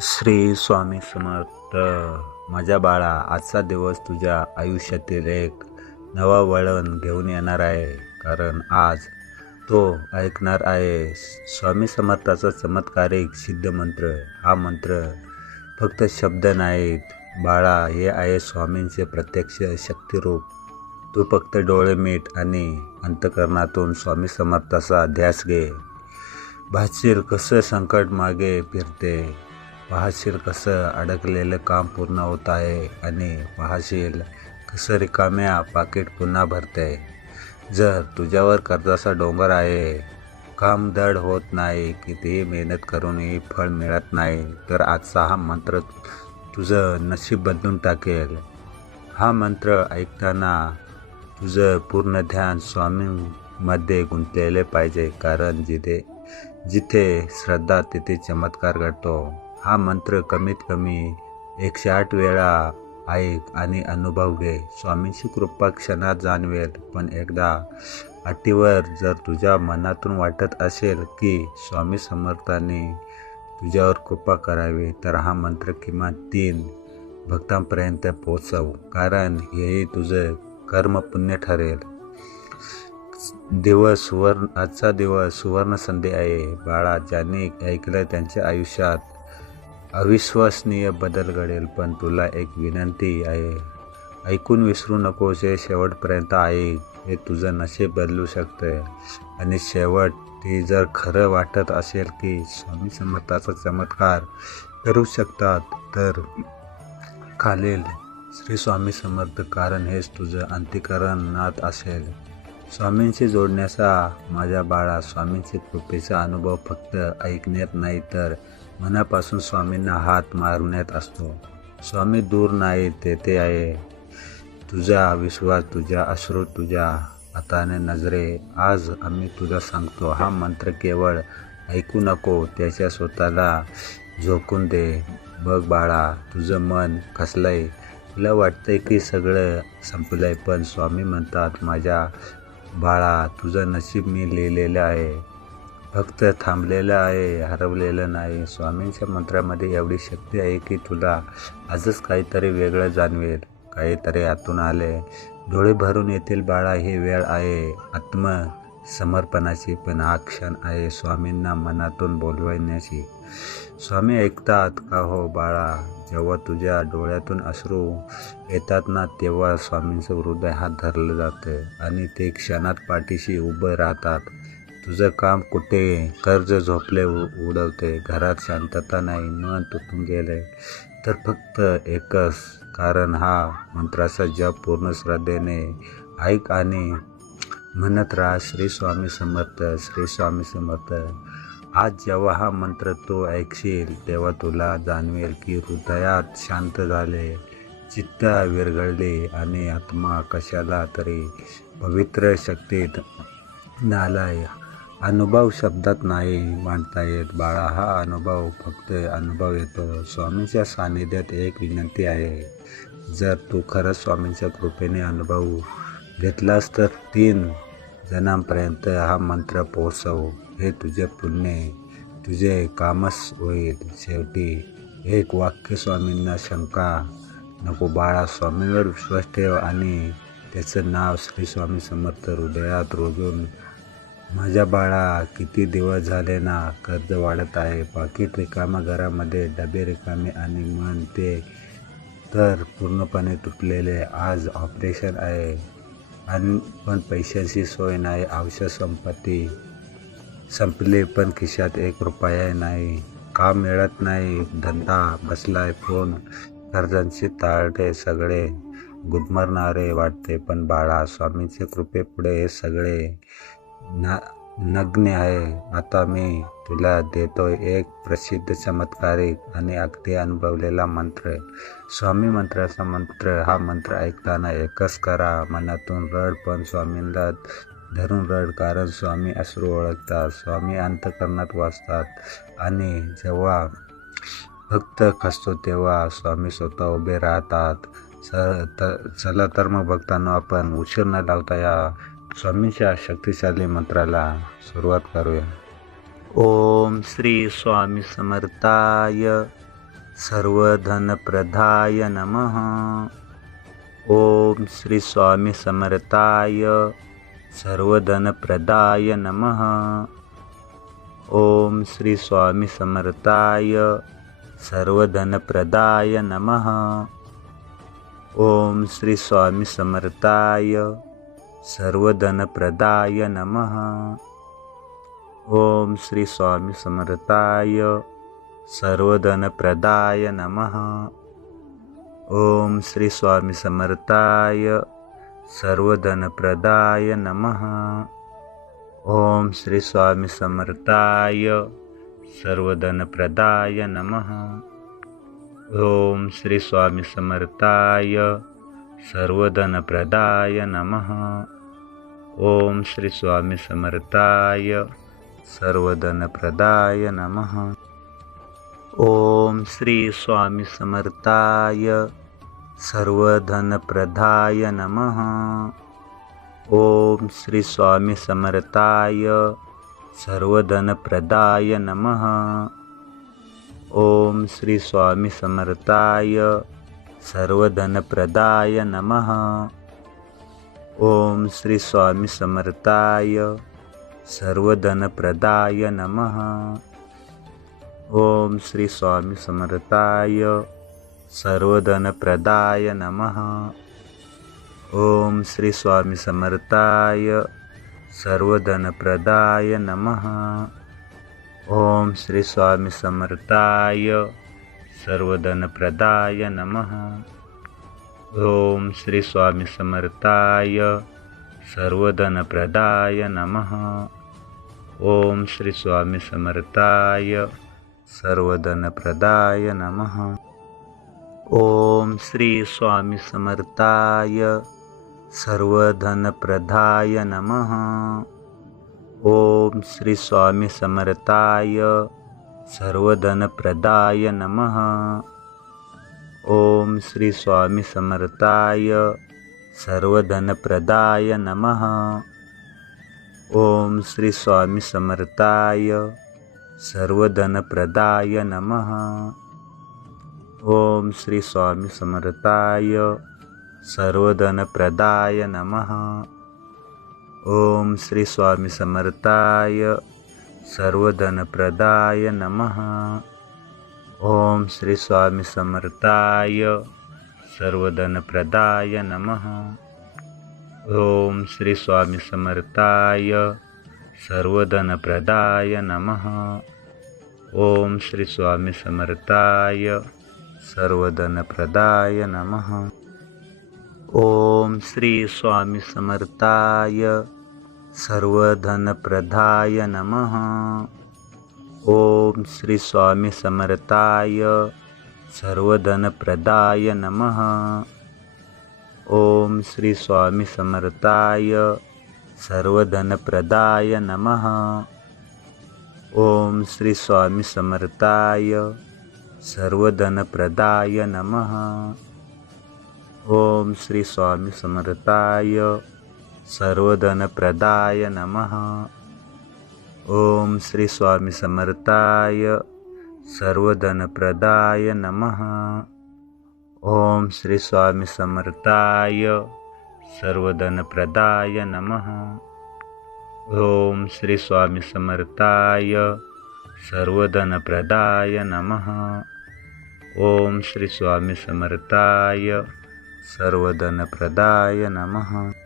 श्री स्वामी समर्थ. माझ्या बाळा आजचा दिवस तुझ्या आयुष्यातील एक नवा वळण घेऊन येणार आहे. कारण आज तो ऐकणार आहे स्वामी समर्थाचा चमत्कारिक सिद्ध मंत्र. हा मंत्र फक्त शब्द नाहीत. बाळा हे आहे स्वामींचे प्रत्यक्ष शक्तिरूप. तू फक्त डोळे मीठ आणि अंतकरणातून स्वामी समर्थाचा ध्यास घे. भाषीर कसं संकट मागे फिरते पहाशील कसं अडकलेलं काम पूर्ण होत आहे आणि पहाशील कसं रिकाम्या पाकिट पुन्हा भरते जर तुझ्यावर कर्जाचा डोंगर आहे काम दड होत नाही कितीही मेहनत करूनही फळ मिळत नाही तर आजचा हा मंत्र तुझं नशीब बदलून टाकेल. हा मंत्र ऐकताना तुझं पूर्ण ध्यान स्वामींमध्ये गुंतलेले पाहिजे कारण जिथे जिथे श्रद्धा तिथे चमत्कार घडतो. हा मंत्र कमीत कमी एकशे आठ वेळा ऐक आणि अनुभव घे. स्वामींची कृपा क्षणात जाणवेल पण एकदा अटीवर जर तुझ्या मनातून वाटत असेल की स्वामी समर्थाने तुझ्यावर कृपा करावी तर हा मंत्र किमान तीन भक्तांपर्यंत पोचव कारण हेही तुझं कर्म पुण्य ठरेल. दिवस सुवर्ण आजचा दिवस सुवर्ण संधी आहे. बाळा ज्यांनी ऐकलं त्यांच्या आयुष्यात अविश्वसनीय बदल घडेल पण तुला एक विनंती आहे. ऐकून विसरू नकोस हे शेवटपर्यंत ऐक हे तुझं नशीब बदलू शकतं आणि शेवट ती जर खरं वाटत असेल की स्वामी समर्थाचा चमत्कार करू शकतात तर खालील श्री स्वामी समर्थ कारण हेच तुझं अंतिकरणात असेल. स्वामींशी जोडण्याचा माझ्या बाळा स्वामींचे कृपेचा अनुभव फक्त ऐकण्यात नाही तर मनापासून स्वामींना हात मारण्यात असतो. स्वामी दूर नाही तेथे आहे. तुझा विश्वास तुझ्या अश्रू तुझ्या हाताने नजरे. आज आम्ही तुला सांगतो हा मंत्र केवळ ऐकू नको त्याच्या स्वतःला झोकून दे. बघ बाळा तुझं मन खसलंय तुला वाटतंय की सगळं संपलंय पण स्वामी म्हणतात माझ्या बाळा तुझं नशीब मी लिहिलेलं आहे. फक्त थांबलेलं आहे हरवलेलं नाही. स्वामींच्या मंत्रामध्ये एवढी शक्ती आहे की तुला आजच काहीतरी वेगळं जाणवेल. काहीतरी आतून आले डोळे भरून येतील बाळा ही वेळ आहे. आत्मसमर्पणाची पण हा क्षण आहे स्वामींना मनातून बोलवण्याची. स्वामी ऐकतात का हो बाळा? जेव्हा तुझ्या डोळ्यातून अश्रू येतात ना तेव्हा स्वामींचं हृदय हात धरलं जातं आणि ते क्षणात पाठीशी उभं राहतात. तुझं काम कुठे? कर्ज झोपले उ उडवते. घरात शांतता नाही. मन तुटून गेले. तर फक्त एकच कारण हा मंत्राचा जप पूर्ण श्रद्धेने ऐक आणि म्हणत राहा श्री स्वामी समर्थ श्री स्वामी समर्थ. आज जेव्हा हा मंत्र तू ऐकशील तेव्हा तुला जाणवेल की हृदयात शांत झाले चित्त विरघळले आणि आत्मा कशाला तरी पवित्र शक्तीत नालाय अनुभव शब्दात नाही मांडता येत. बाळा हा अनुभव फक्त अनुभव येतो. स्वामींच्या सानिध्यात एक विनंती आहे. जर तू खरंच स्वामींच्या कृपेने अनुभव घेतलास तर तीन जणांपर्यंत हा मंत्र पोचव हे तुझे पुण्य तुझे कामच होईल. शेवटी एक वाक्य स्वामींना शंका नको बाळा. स्वामीवर विश्वास ठेव आणि त्याचं नाव श्री स्वामी समर्थ हृदयात रोजून माझ्या बाळा किती दिवस झाले ना कर्ज वाढत आहे. पाकिट रिकामा घरामध्ये डबे रिकामे आणि मन ते तर पूर्णपणे तुटलेले. आज ऑपरेशन आहे आणि पण पैशाची सोय नाही. औषध संपत्ती संपली पण खिशात एक रुपया नाही. काम मिळत नाही. धंदा बसलाय फोन कर्जांचे ताळटे सगळे गुदमरणारे वाटते. पण बाळा स्वामीचे कृपेपुढे हे सगळे ना नग्न आहे. आता मी तुला देतोय एक प्रसिद्ध चमत्कारिक आणि अगदी अनुभवलेला मंत्र स्वामी मंत्राचा मंत्र हा मंत्र ऐकताना एकच करा. मनातून रड पण स्वामींना धरून रड कारण स्वामी अश्रू ओळखतात. स्वामी अंतकरणात वाचतात आणि जेव्हा भक्त खसतो तेव्हा स्वामी स्वतः उभे राहतात. स चला तर मग भक्तांना आपण उशीर न लावता या स्वामींच्या शक्तिशाली मंत्राला सुरुवात करूया. ओम श्री स्वामी समर्थाय सर्वधनप्रदाय नमः. ओम श्री स्वामी समर्थाय सर्वधनप्रदाय नमः. ओम श्री स्वामी समर्थाय सर्वधनप्रदाय नमः. ओम श्री स्वामी समर्थाय सर्वधनप्रदाय नमः। ॐ श्री स्वामी समर्थाय सर्वधनप्रदाय नमः। ॐ श्री स्वामी समर्थाय सर्वधनप्रदाय नमः। ॐ श्री स्वामी समर्थाय सर्वधनप्रदाय नमः। ॐ श्री स्वामी समर्थाय सर्वधनप्रदाय नमः। ॐ श्रीस्वामिसमर्थाय सर्वधनप्रदाय नमः। ॐ श्रीस्वामिसमर्थाय सर्वधनप्रदाय नमः। ॐ श्रीस्वामिसमर्थाय सर्वधनप्रदाय नमः। ॐ श्रीस्वामिसमर्थाय सर्वधनप्रदाय नमः। ॐ श्री स्वामी समर्थाय सर्वधनप्रदाय नमः। ॐ श्री स्वामी समर्थाय सर्वधनप्रदाय नमः। ॐ श्री स्वामी समर्थाय सर्वधनप्रदाय नमः। ॐ श्री स्वामी समर्थाय सर्वदनप्रदाय नमः। ॐ श्रीस्वामिसमर्थाय स्वामी सर्वदनप्रदाय नमः। ॐ श्रीस्वामिसमर्थाय स्वामी सर्वदनप्रदाय नमः। ॐ श्रीस्वामिसमर्थाय सर्वधनप्रदाय नमः। ॐ श्रीस्वामिसमर्थाय सर्वधनप्रदाय नमः। ॐ श्री स्वामी समर्थाय सर्वधनप्रदाय नमः। ॐ श्री स्वामी समर्थाय सर्वधनप्रदाय नमः। ॐ श्री स्वामी समर्थाय सर्वधनप्रदाय नमः। ॐ श्री स्वामी समर्थाय सर्वधनप्रदाय नमः। ॐ श्रीस्वामिसमर्थाय सर्वधनप्रदाय नमः। ॐ श्रीस्वामिसमर्थाय सर्वधनप्रदाय नमः। ॐ श्रीस्वामिसमर्थाय सर्वधनप्रदाय नमः। ॐ श्रीस्वामिसमर्थाय सर्वधनप्रदाय नमः। ॐ श्री स्वामी समर्थाय सर्वधनप्रदाय नमः। ॐ श्री स्वामी समर्थाय सर्वधनप्रदाय नमः। ॐ श्री स्वामी समर्थाय सर्वधनप्रदाय नमः। ॐ श्री स्वामी समर्थाय सर्वधनप्रदाय नमः। ॐ श्री स्वामी समर्थाय सर्वधनप्रदाय नमः। ॐ श्री स्वामी समर्थाय सर्वधनप्रदाय नमः। ॐ श्री स्वामी समर्थाय सर्वधनप्रदाय नमः। ॐ श्री स्वामी समर्थाय सर्वधनप्रदाय नमः।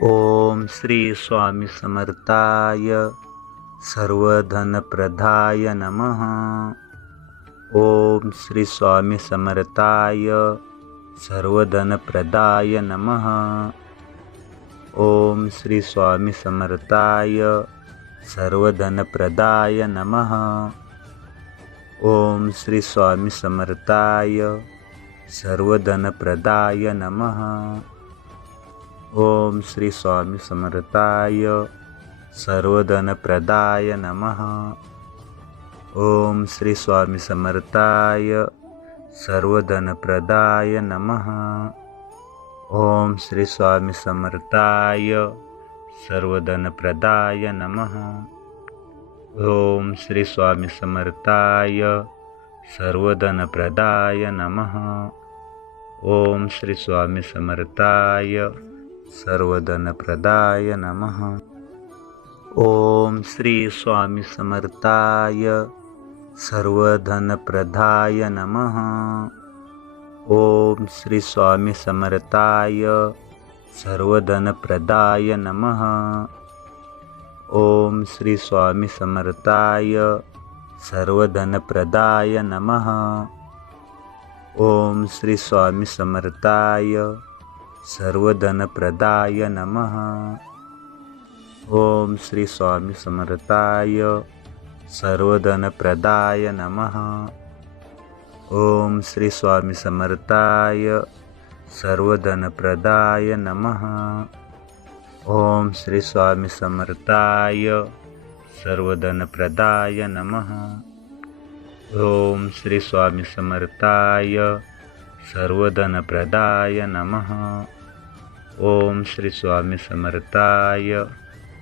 ओम श्री स्वामी समर्थाय सर्वधन प्रधाय नमः। ओम श्री स्वामी समर्थाय सर्वधन प्रदाय नमः। ओम श्री स्वामी समर्थाय सर्वधन प्रदाय नमः। ओम श्री स्वामी समर्थाय सर्वधन प्रदाय नमः। ॐ श्री स्वामी समर्थाय सर्वधनप्रदाय नमः। ॐ श्री स्वामी समर्थाय सर्वधनप्रदाय नमः। ॐ श्री स्वामी समर्थाय सर्वधनप्रदाय नमः। ॐ श्री स्वामी समर्थाय सर्वधनप्रदाय नमः। ओम श्री स्वामी समर्थाय सर्वधनप्रदाय नमः। ॐ श्रीस्वामिसमर्थाय सर्वधनप्रदाय नमः। ॐ श्रीस्वामिसमर्थाय सर्वधनप्रदाय नमः। ॐ श्रीस्वामिसमर्थाय सर्वधनप्रदाय नमः। ॐ श्रीस्वामिसमर्थाय सर्वधनप्रदाय नमः। ओम श्री स्वामी समर्थाय सर्वधनप्रदाय नमः। ओम श्री स्वामी समर्थाय सर्वधनप्रदाय नमः। ओम श्री स्वामी समर्थाय सर्वधनप्रदाय नमः। ओम श्री स्वामी समर्थाय सर्वधनप्रदाय नमः। ॐ श्रीस्वामिसमर्थाय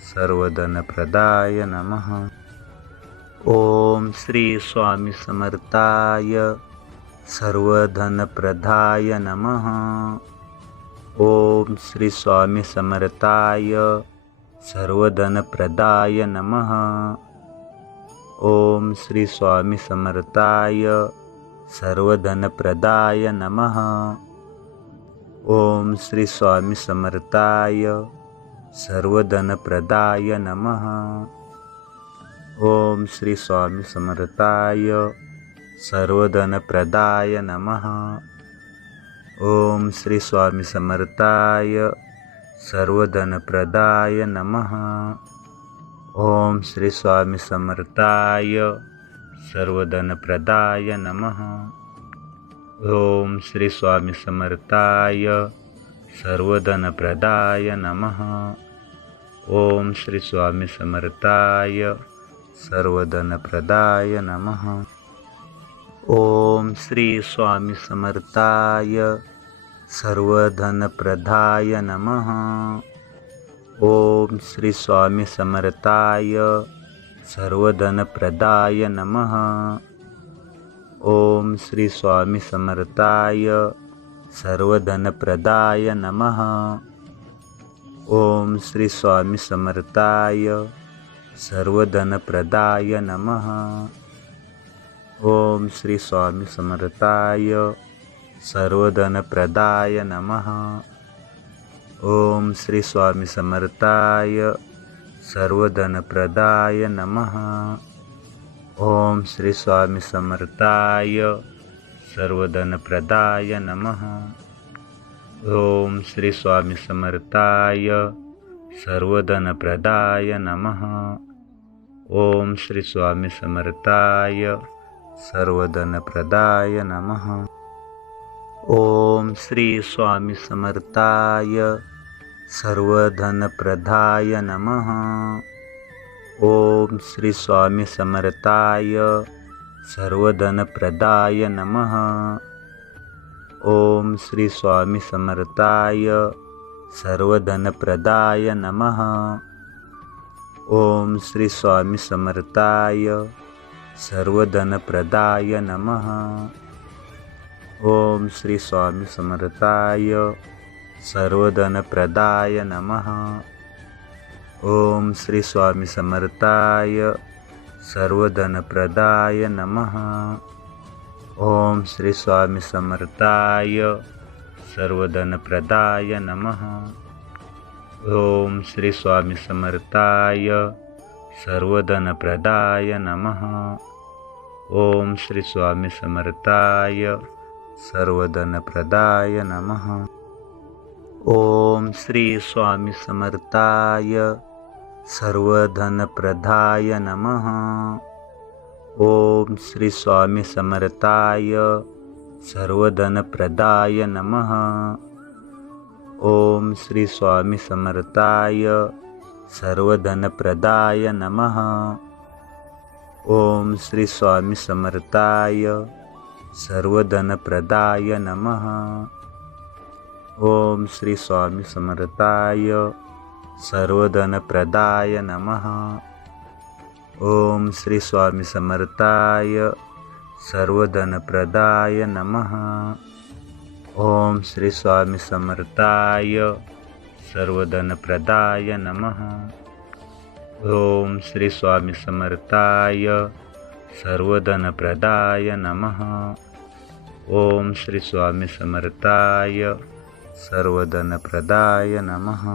सर्वधनप्रदाय नमः। ॐ श्रीस्वामिसमर्थाय सर्वधनप्रदाय नमः। ॐ श्रीस्वामिसमर्थाय सर्वधनप्रदाय नमः। ॐ श्रीस्वामिसमर्थाय सर्वधनप्रदाय नमः। ओम श्री स्वामी समर्थाय सर्वधनप्रदाय नमः। ओम श्री स्वामी समर्थाय सर्वधनप्रदाय नमः। ओम श्री स्वामी समर्थाय सर्वधनप्रदाय नमः। ओम श्री स्वामी समर्थाय सर्वधनप्रदाय नमः। ॐ श्रीस्वामिसमर्थाय सर्वधनप्रदाय नमः। ॐ श्रीस्वामिसमर्थाय स्वामी सर्वधनप्रदाय नमः। ॐ श्रीस्वामिसमर्थाय सर्वधनप्रदाय नमः। ॐ श्रीस्वामिसमर्थाय सर्वधनप्रदाय नमः। ॐ श्रीस्वामिसमर्थाय सर्वधनप्रदाय नमः। ॐ श्रीस्वामिसमर्थाय सर्वधनप्रदाय नमः। ॐ श्रीस्वामिसमर्थाय सर्वधनप्रदाय नमः। ॐ श्रीस्वामिसमर्थाय सर्वधनप्रदाय नमः। ॐ श्रीस्वामिसमर्थाय सर्वधनप्रदाय नमः। ॐ श्रीस्वामिसमर्थाय सर्वधनप्रदाय नमः। ॐ श्रीस्वामिसमर्थाय सर्वधनप्रदाय नमः। ॐ श्रीस्वामिसमर्थाय सर्वधनप्रदाय नमः। ओम श्री स्वामी समर्थाय सर्वधनप्रदाय नमः। ओम श्री स्वामी समर्थाय सर्वधनप्रदाय नमः। ओम श्री स्वामी समर्थाय सर्वधनप्रदाय नमः। ओम श्री स्वामी समर्थाय सर्वधनप्रदाय नमः। ओम श्री स्वामी समर्थाय सर्वधनप्रदाय नमः। ओम श्री स्वामी समर्थाय सर्वधनप्रदाय नमः। ओम श्री स्वामी समर्थाय सर्वधनप्रदाय नमः। ओम श्री स्वामी समर्थाय सर्वधनप्रदाय नमः। ॐ श्रीस्वामिसमर्थाय स्वामी सर्वधनप्रदाय नमः। ॐ श्रीस्वामिसमर्थाय सर्वधनप्रदाय नमः। ॐ श्रीस्वामिसमर्थाय सर्वधनप्रदाय नमः। ॐ श्रीस्वामिसमर्थाय सर्वधनप्रदाय नमः। ओम श्री स्वामी समर्थाय सर्वधनप्रदाय नमः। ओम श्री स्वामी समर्थाय सर्वधनप्रदाय नमः। ओम श्री स्वामी समर्थाय सर्वधनप्रदाय नमः। ओम श्री स्वामी समर्थाय सर्वधनप्रदाय नमः। ओम श्री स्वामी समर्थाय सर्वदनप्रदाय नमः।